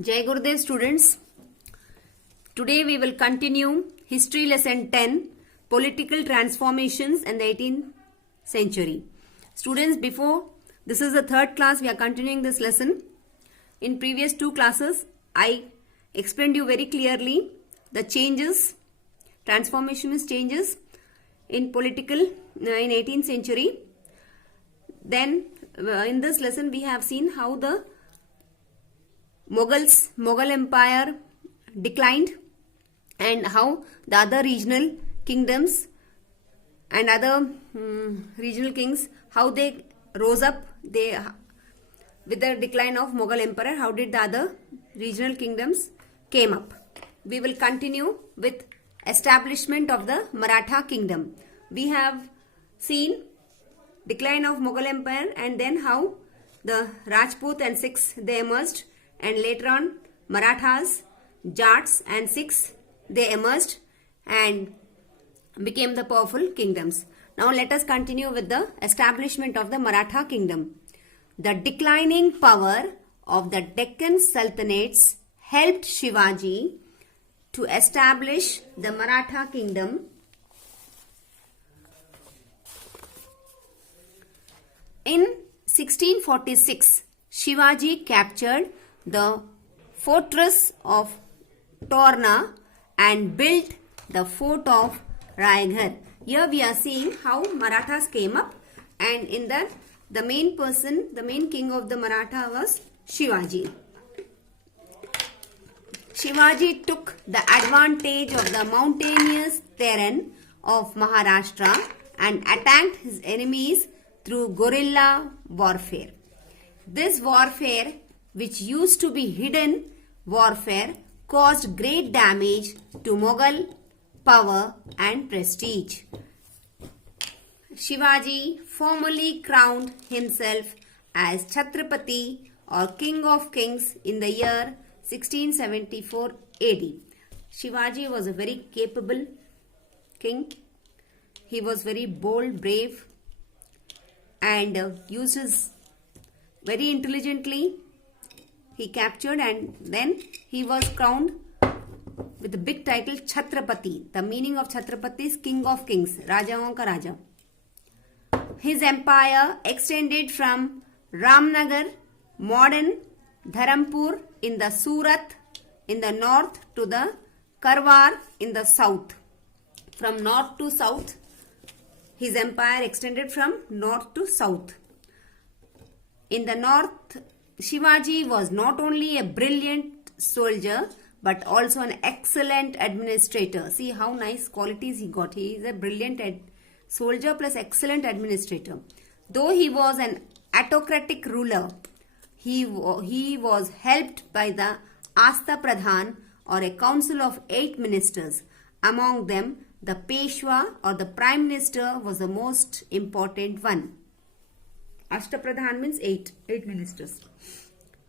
Jai Gurudev students. Today we will continue History Lesson 10, Political Transformations in the 18th Century. Students, before this is the third class, we are continuing this lesson. In previous two classes, I explained you very clearly the changes, transformationist changes in political in 18th century. Then in this lesson we have seen how the Mughal Empire declined and how the other regional kingdoms and other regional kings, how they rose up with the decline of Mughal Empire, how did the other regional kingdoms came up. We will continue with establishment of the Maratha kingdom. We have seen decline of Mughal Empire and then how the Rajput and Sikhs they emerged, and later on Marathas, Jats and Sikhs they emerged and became the powerful kingdoms. Now let us continue with the establishment of the Maratha kingdom. The declining power of the Deccan Sultanates helped Shivaji to establish the Maratha kingdom. In 1646, Shivaji captured the fortress of Torna and built the fort of Raigarh. Here we are seeing how Marathas came up, and in that the main king of the Maratha was Shivaji. Shivaji took the advantage of the mountainous terrain of Maharashtra and attacked his enemies through guerrilla warfare. This warfare, which used to be hidden warfare, caused great damage to Mughal power and prestige. Shivaji formally crowned himself as Chhatrapati or King of Kings in the year 1674 AD. Shivaji was a very capable king. He was very bold, brave, and used his very intelligently. He captured and then he was crowned with the big title Chhatrapati. The meaning of Chhatrapati is King of Kings, Rajaon ka Raja. His empire extended from Ramnagar, modern Dharampur in the Surat in the north to the Karwar in the south. From north to south, his empire extended from north to south. In the north, Shivaji was not only a brilliant soldier but also an excellent administrator. See how nice qualities he got. He is a brilliant soldier plus excellent administrator. Though he was an autocratic ruler, he was helped by the Asta Pradhan or a council of 8 ministers. Among them, the Peshwa or the Prime Minister was the most important one. Ashtapradhan means 8 ministers.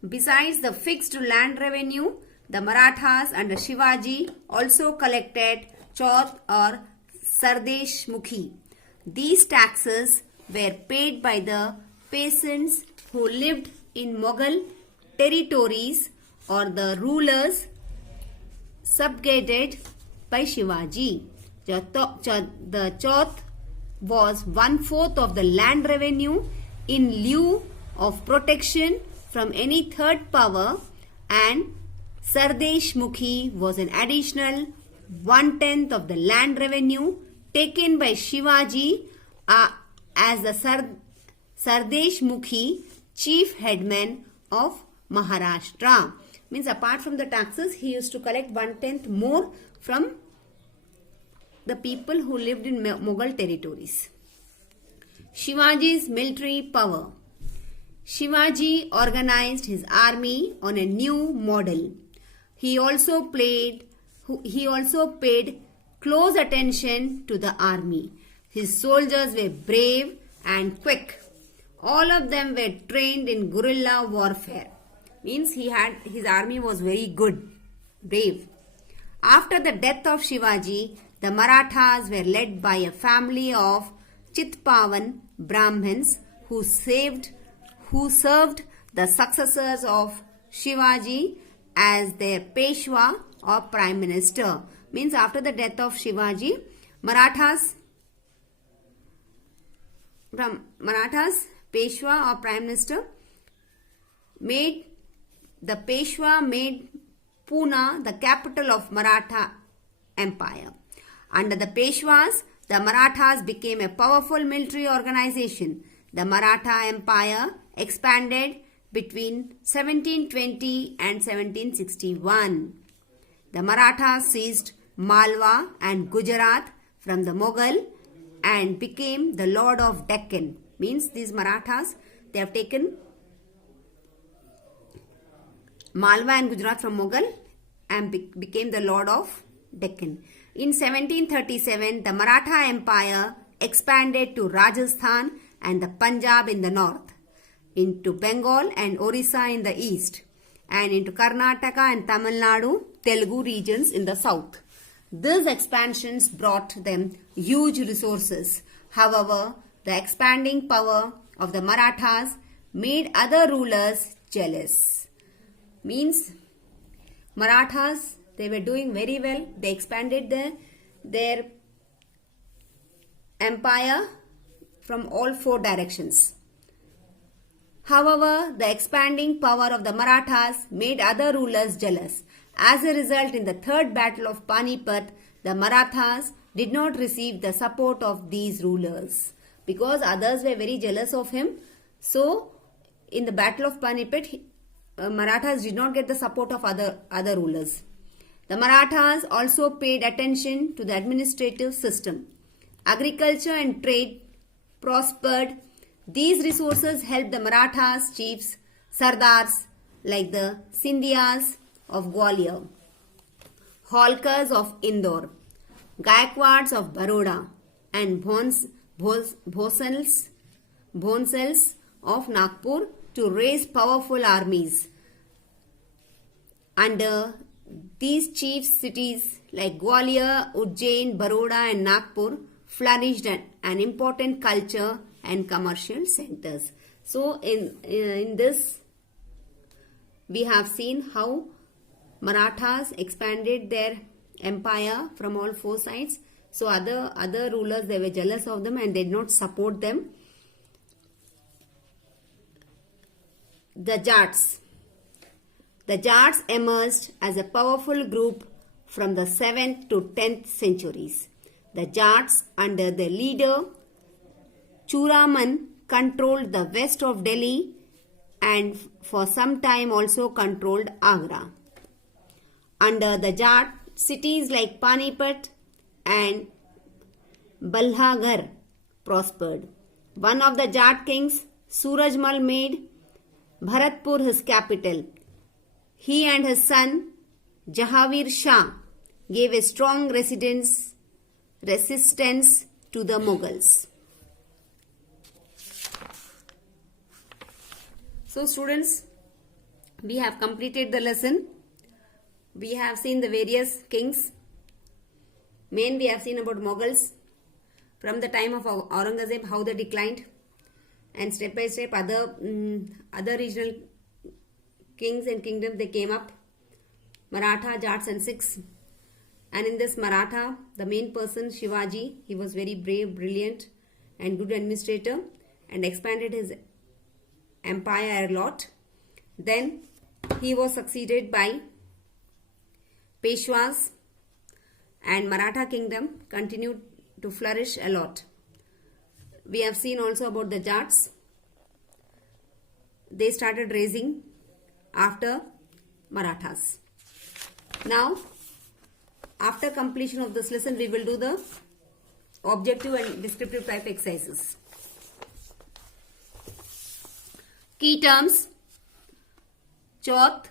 Besides the fixed land revenue, the Marathas under Shivaji also collected Chaut or Sardesh Mukhi. These taxes were paid by the peasants who lived in Mughal territories or the rulers subjugated by Shivaji. The Chaut was 1/4 of the land revenue in lieu of protection from any third power, and Sardesh Mukhi was an additional 1/10 of the land revenue taken by Shivaji as the Sardesh Mukhi chief headman of Maharashtra. Means apart from the taxes, he used to collect 1/10 more from the people who lived in Mughal territories. Shivaji's military power. Shivaji organized his army on a new model. He also paid close attention to the army. His soldiers were brave and quick. All of them were trained in guerrilla warfare. Means his army was very good, brave. After the death of Shivaji, the Marathas were led by a family of Chitpavan Brahmins who served the successors of Shivaji as their Peshwa or Prime Minister. Means after the death of Shivaji, Marathas, Peshwa or Prime Minister made Pune the capital of Maratha Empire. Under the Peshwas, the Marathas became a powerful military organization. The Maratha Empire expanded between 1720 and 1761. The Marathas seized Malwa and Gujarat from the Mughal and became the Lord of Deccan. Means these Marathas, they have taken Malwa and Gujarat from Mughal and became the Lord of Deccan. In 1737, the Maratha Empire expanded to Rajasthan and the Punjab in the north, into Bengal and Orissa in the east, and into Karnataka and Tamil Nadu, Telugu regions in the south. These expansions brought them huge resources. However, the expanding power of the Marathas made other rulers jealous. Means Marathas, they were doing very well. They expanded their empire from all four directions. However, the expanding power of the Marathas made other rulers jealous. As a result, in the third battle of Panipat, the Marathas did not receive the support of these rulers because others were very jealous of him. So, in the battle of Panipat, Marathas did not get the support of other rulers. The Marathas also paid attention to the administrative system. Agriculture and trade prospered. These resources helped the Marathas chiefs, Sardars like the Scindias of Gwalior, Holkars of Indore, Gaikwads of Baroda, and Bhonsals of Nagpur to raise powerful armies. Under these chief cities like Gwalior, Ujjain, Baroda and Nagpur flourished an important culture and commercial centers. So in this we have seen how Marathas expanded their empire from all four sides. So other rulers, they were jealous of them and did not support them. The Jats. The Jats emerged as a powerful group from the 7th to 10th centuries. The Jats under the leader Churaman controlled the west of Delhi and for some time also controlled Agra. Under the Jat, cities like Panipat and Balhagar prospered. One of the Jat kings, Surajmal, made Bharatpur his capital. He and his son Jahavir Shah gave a strong resistance to the Mughals. So students, we have completed the lesson. We have seen the various kings. We have seen about Mughals from the time of Aurangzeb, how they declined, and step by step other regional kings and kingdoms, they came up. Maratha, Jats and Sikhs. And in this Maratha, the main person Shivaji, he was very brave, brilliant and good administrator and expanded his empire a lot. Then he was succeeded by Peshwas, and Maratha kingdom continued to flourish a lot. We have seen also about the Jats. They started raising after Marathas. Now, after completion of this lesson, we will do the objective and descriptive type exercises. Key terms: Chauth,